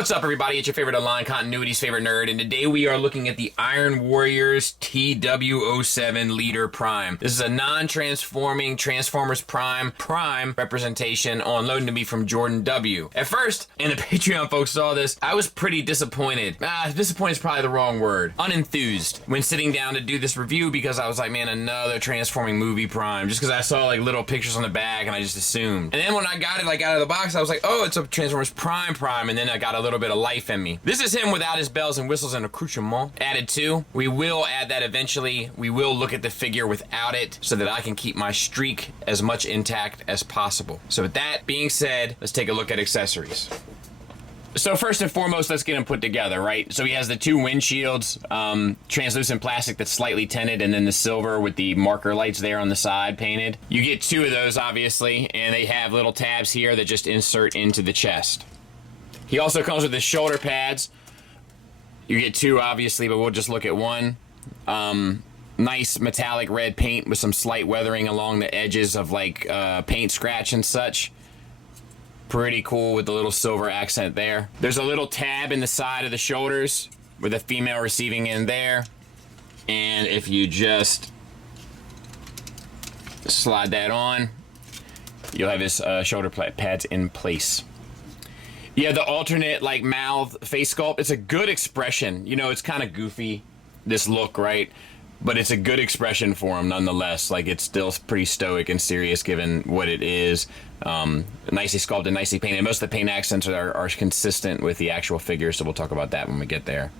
What's up, everybody? It's your favorite online continuity's favorite nerd, and today we are looking at the Iron Warriors TW07 Leader Prime. This is a non-transforming Transformers Prime representation on loading to me from Jordan W. At first, and the Patreon folks saw this, I was pretty disappointed. Disappointed is probably the wrong word. Unenthused when sitting down to do this review because I was like, man, another transforming movie Prime. Just because I saw like little pictures on the back and I just assumed. And then when I got it like out of the box, I was like, oh, it's a Transformers Prime, and then I got a little bit of life in me. This is him without his bells and whistles and accoutrement added to. We will add that eventually. We will look at the figure without it so that I can keep my streak as much intact as possible. So with that being said, let's take a look at accessories. So first and foremost, let's get him put together, right? So he has the two windshields, translucent plastic that's slightly tinted, and then the silver with the marker lights there on the side painted. You get two of those, obviously, and they have little tabs here that just insert into the chest. He also comes with the shoulder pads. You get two, obviously, but we'll just look at one. Nice metallic red paint with some slight weathering along the edges of like paint scratch and such. Pretty cool with the little silver accent there. There's a little tab in the side of the shoulders with a female receiving end there. And if you just slide that on, you'll have his shoulder pads in place. Yeah, the alternate like mouth face sculpt, it's a good expression. You know, it's kind of goofy, this look, right? But it's a good expression for him nonetheless. Like, it's still pretty stoic and serious given what it is. Nicely sculpted, nicely painted. Most of the paint accents are consistent with the actual figure, so we'll talk about that when we get there.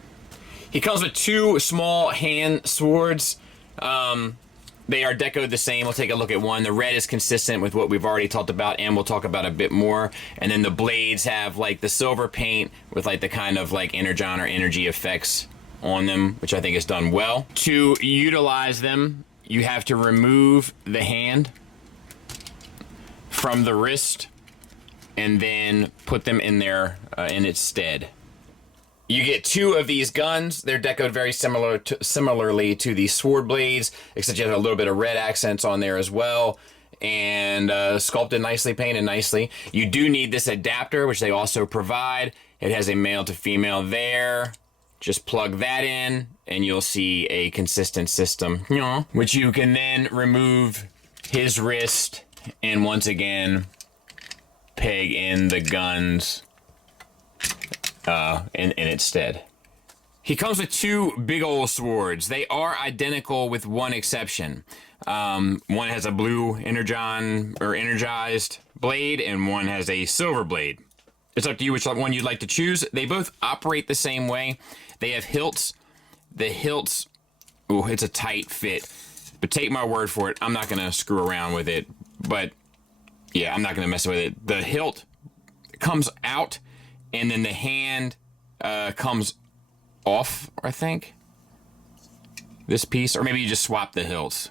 He comes with two small hand swords. They are decoed the same. We'll take a look at one. The red is consistent with what we've already talked about, and we'll talk about a bit more. And then the blades have like the silver paint with like the kind of like energon or energy effects on them, which I think is done well. To utilize them, you have to remove the hand from the wrist and then put them in there in its stead. You get two of these guns. They're decoed very similarly to the sword blades, except you have a little bit of red accents on there as well, and sculpted nicely, painted nicely. You do need this adapter, which they also provide. It has a male to female there. Just plug that in, and you'll see a consistent system, which you can then remove his wrist and once again peg in the guns in its stead. He comes with two big old swords. They are identical with one exception. One has a blue energon or energized blade, and one has a silver blade. It's up to you which one you'd like to choose. They both operate the same way. They have hilts. The hilts, oh, it's a tight fit. But take my word for it, I'm not going to screw around with it. But yeah, I'm not going to mess with it. The hilt comes out, and then the hand comes off, I think. This piece, or maybe you just swap the hilts.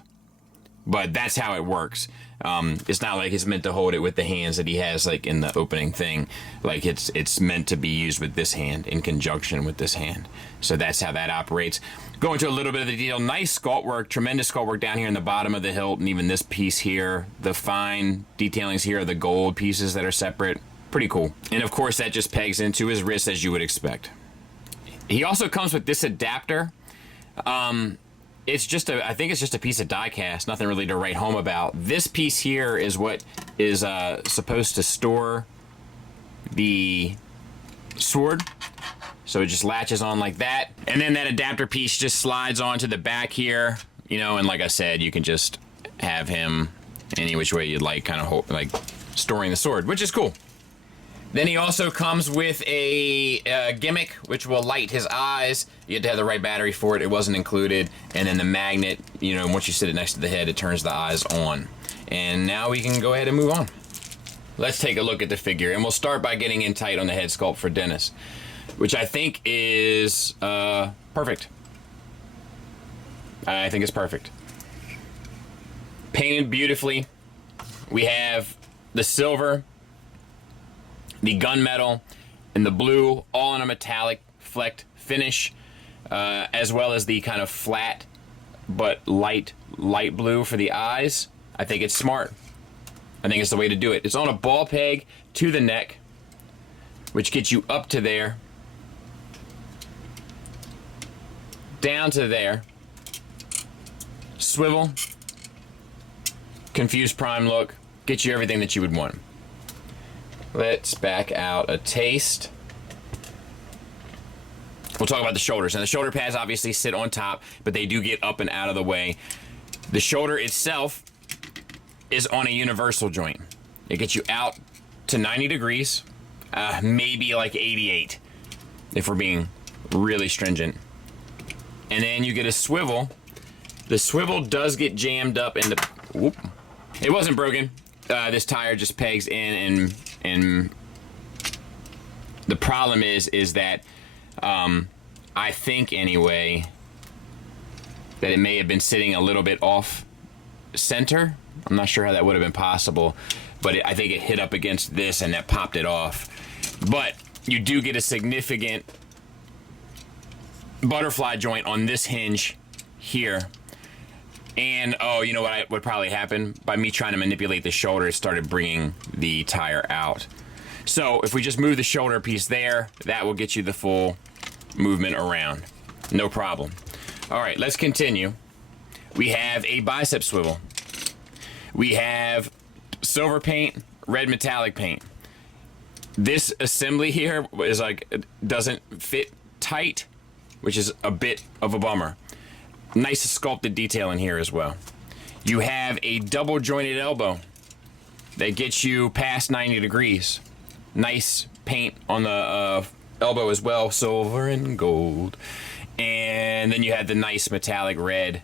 But that's how it works. It's not like it's meant to hold it with the hands that he has like in the opening thing. Like it's meant to be used with this hand in conjunction with this hand. So that's how that operates. Go into a little bit of the detail. Nice sculpt work, tremendous sculpt work down here in the bottom of the hilt, and even this piece here. The fine detailings here are the gold pieces that are separate. Pretty cool. And of course that just pegs into his wrist as you would expect. He also comes with this adapter. It's just I think it's just a piece of die cast, nothing really to write home about. This piece here is what is supposed to store the sword. So it just latches on like that. And then that adapter piece just slides onto the back here, and like I said, you can just have him any which way you'd like, kind of like storing the sword, which is cool. Then he also comes with a gimmick which will light his eyes. You have to have the right battery for it. It wasn't included. And then the magnet, once you sit it next to the head, it turns the eyes on. And now we can go ahead and move on. Let's take a look at the figure. And we'll start by getting in tight on the head sculpt for Dennis, which I think is perfect. I think it's perfect. Painted beautifully. We have the silver, the gunmetal, and the blue, all in a metallic flecked finish, as well as the kind of flat but light blue for the eyes. I think it's smart. I think it's the way to do it. It's on a ball peg to the neck. which gets you up to there, down to there, swivel, confused prime look, get you everything that you would want. Let's back out a taste. We'll talk about the shoulders. And the shoulder pads obviously sit on top, but they do get up and out of the way. The shoulder itself is on a universal joint. It gets you out to 90 degrees, maybe like 88, if we're being really stringent. And then you get a swivel. The swivel does get jammed up in the... Whoop. It wasn't broken. This tire just pegs in, and the problem is that I think anyway that it may have been sitting a little bit off center. I'm not sure how that would have been possible, but I think it hit up against this and that popped it off. But you do get a significant butterfly joint on this hinge here. And oh, you know what would probably happen? By me trying to manipulate the shoulder, it started bringing the tire out. So if we just move the shoulder piece there, that will get you the full movement around. No problem. All right, let's continue. We have a bicep swivel. We have silver paint, red metallic paint. This assembly here is like, doesn't fit tight, which is a bit of a bummer. Nice sculpted detail in here as well. You have a double jointed elbow that gets you past 90 degrees. Nice paint on the elbow as well, silver and gold. And then you have the nice metallic red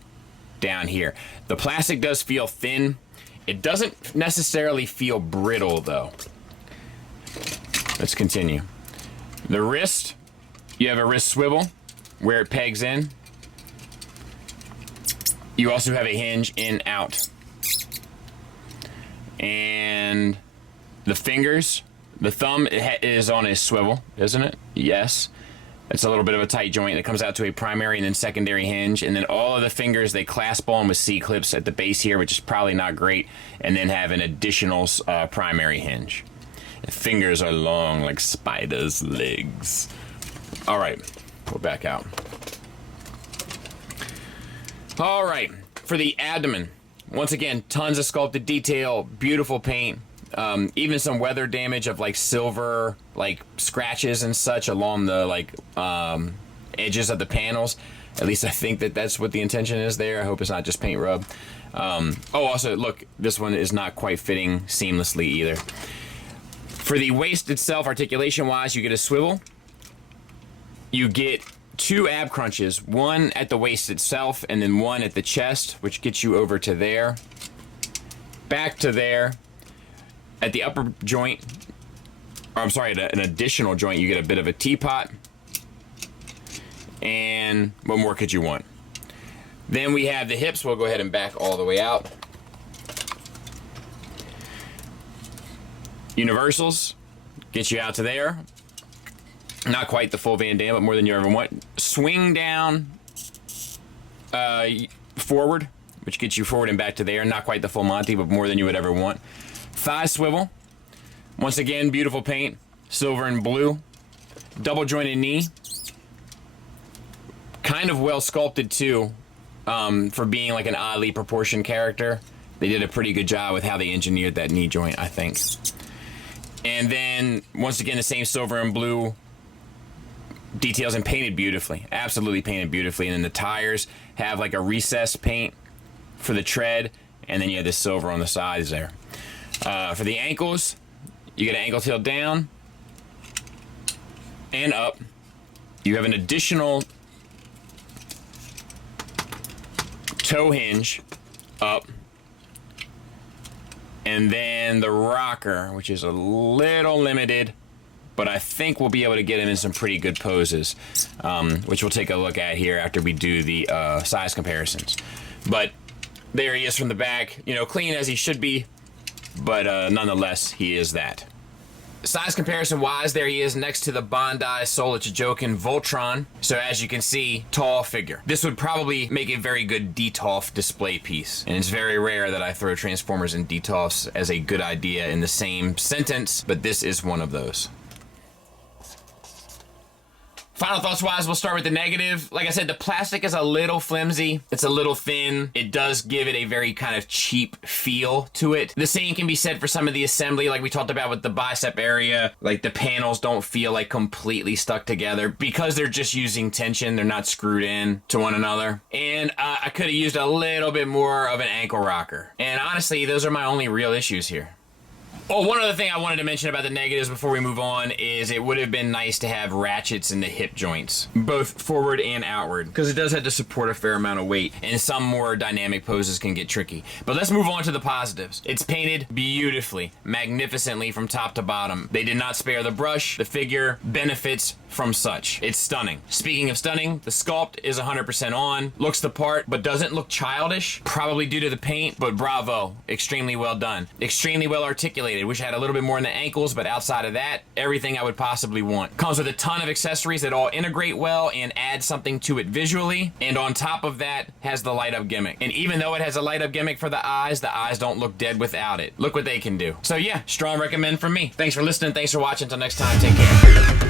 down here. The plastic does feel thin. It doesn't necessarily feel brittle though. Let's continue. The wrist, you have a wrist swivel where it pegs in. You also have a hinge in out. And the fingers, the thumb is on a swivel, isn't it? Yes. It's a little bit of a tight joint that comes out to a primary and then secondary hinge. And then all of the fingers, they clasp on with C-clips at the base here, which is probably not great. And then have an additional primary hinge. The fingers are long like spiders' legs. All right, we'll back out. All right, for the abdomen, once again, tons of sculpted detail, beautiful paint, even some weather damage of like silver, like scratches and such along the like edges of the panels. At least I think that that's what the intention is there. I hope it's not just paint rub. Oh, also, look, this one is not quite fitting seamlessly either. For the waist itself, articulation-wise, you get a swivel. You get 2 ab crunches, one at the waist itself and then one at the chest, which gets you over to there, back to there. At the upper joint, or I'm sorry, at an additional joint, you get a bit of a teapot. And what more could you want? Then we have the hips. We'll go ahead and back all the way out. Universals, get you out to there. Not quite the full Van Damme, but more than you ever want. Swing down forward, which gets you forward and back to there. Not quite the full Monty, but more than you would ever want. Thigh swivel. Once again, beautiful paint. Silver and blue. Double jointed knee. Kind of well sculpted too, for being like an oddly proportioned character. They did a pretty good job with how they engineered that knee joint, I think. And then, once again, the same silver and blue details and painted beautifully. Absolutely painted beautifully. And then the tires have like a recessed paint for the tread. And then you have this silver on the sides there. For the ankles, you get an ankle tail down and up. You have an additional toe hinge up. And then the rocker, which is a little limited, but I think we'll be able to get him in some pretty good poses, which we'll take a look at here after we do the size comparisons. But there he is from the back, you know, clean as he should be, but nonetheless, he is that. Size comparison wise, there he is next to the Bandai Soul Chijoken Voltron. So as you can see, tall figure. This would probably make a very good DTOF display piece. And it's very rare that I throw Transformers and DTOFs as a good idea in the same sentence, but this is one of those. Final thoughts wise, we'll start with the negative. Like I said, the plastic is a little flimsy. It's a little thin. It does give it a very kind of cheap feel to it. The same can be said for some of the assembly, like we talked about with the bicep area. Like the panels don't feel like completely stuck together because they're just using tension. They're not screwed in to one another. And I could have used a little bit more of an ankle rocker. And honestly, those are my only real issues here. Oh, one other thing I wanted to mention about the negatives before we move on is it would have been nice to have ratchets in the hip joints, both forward and outward, because it does have to support a fair amount of weight, and some more dynamic poses can get tricky. But let's move on to the positives. It's painted beautifully, magnificently from top to bottom. They did not spare the brush. The figure benefits from such. It's stunning. Speaking of stunning, the sculpt is 100% on, looks the part, but doesn't look childish, probably due to the paint, but bravo. Extremely well done. Extremely well articulated. Wish I had a little bit more in the ankles, but outside of that, everything I would possibly want. Comes with a ton of accessories that all integrate well and add something to it visually, and on top of that, has the light up gimmick. And even though it has a light up gimmick for the eyes don't look dead without it. Look what they can do. So yeah, strong recommend from me. Thanks for listening. Thanks for watching. Until next time, take care.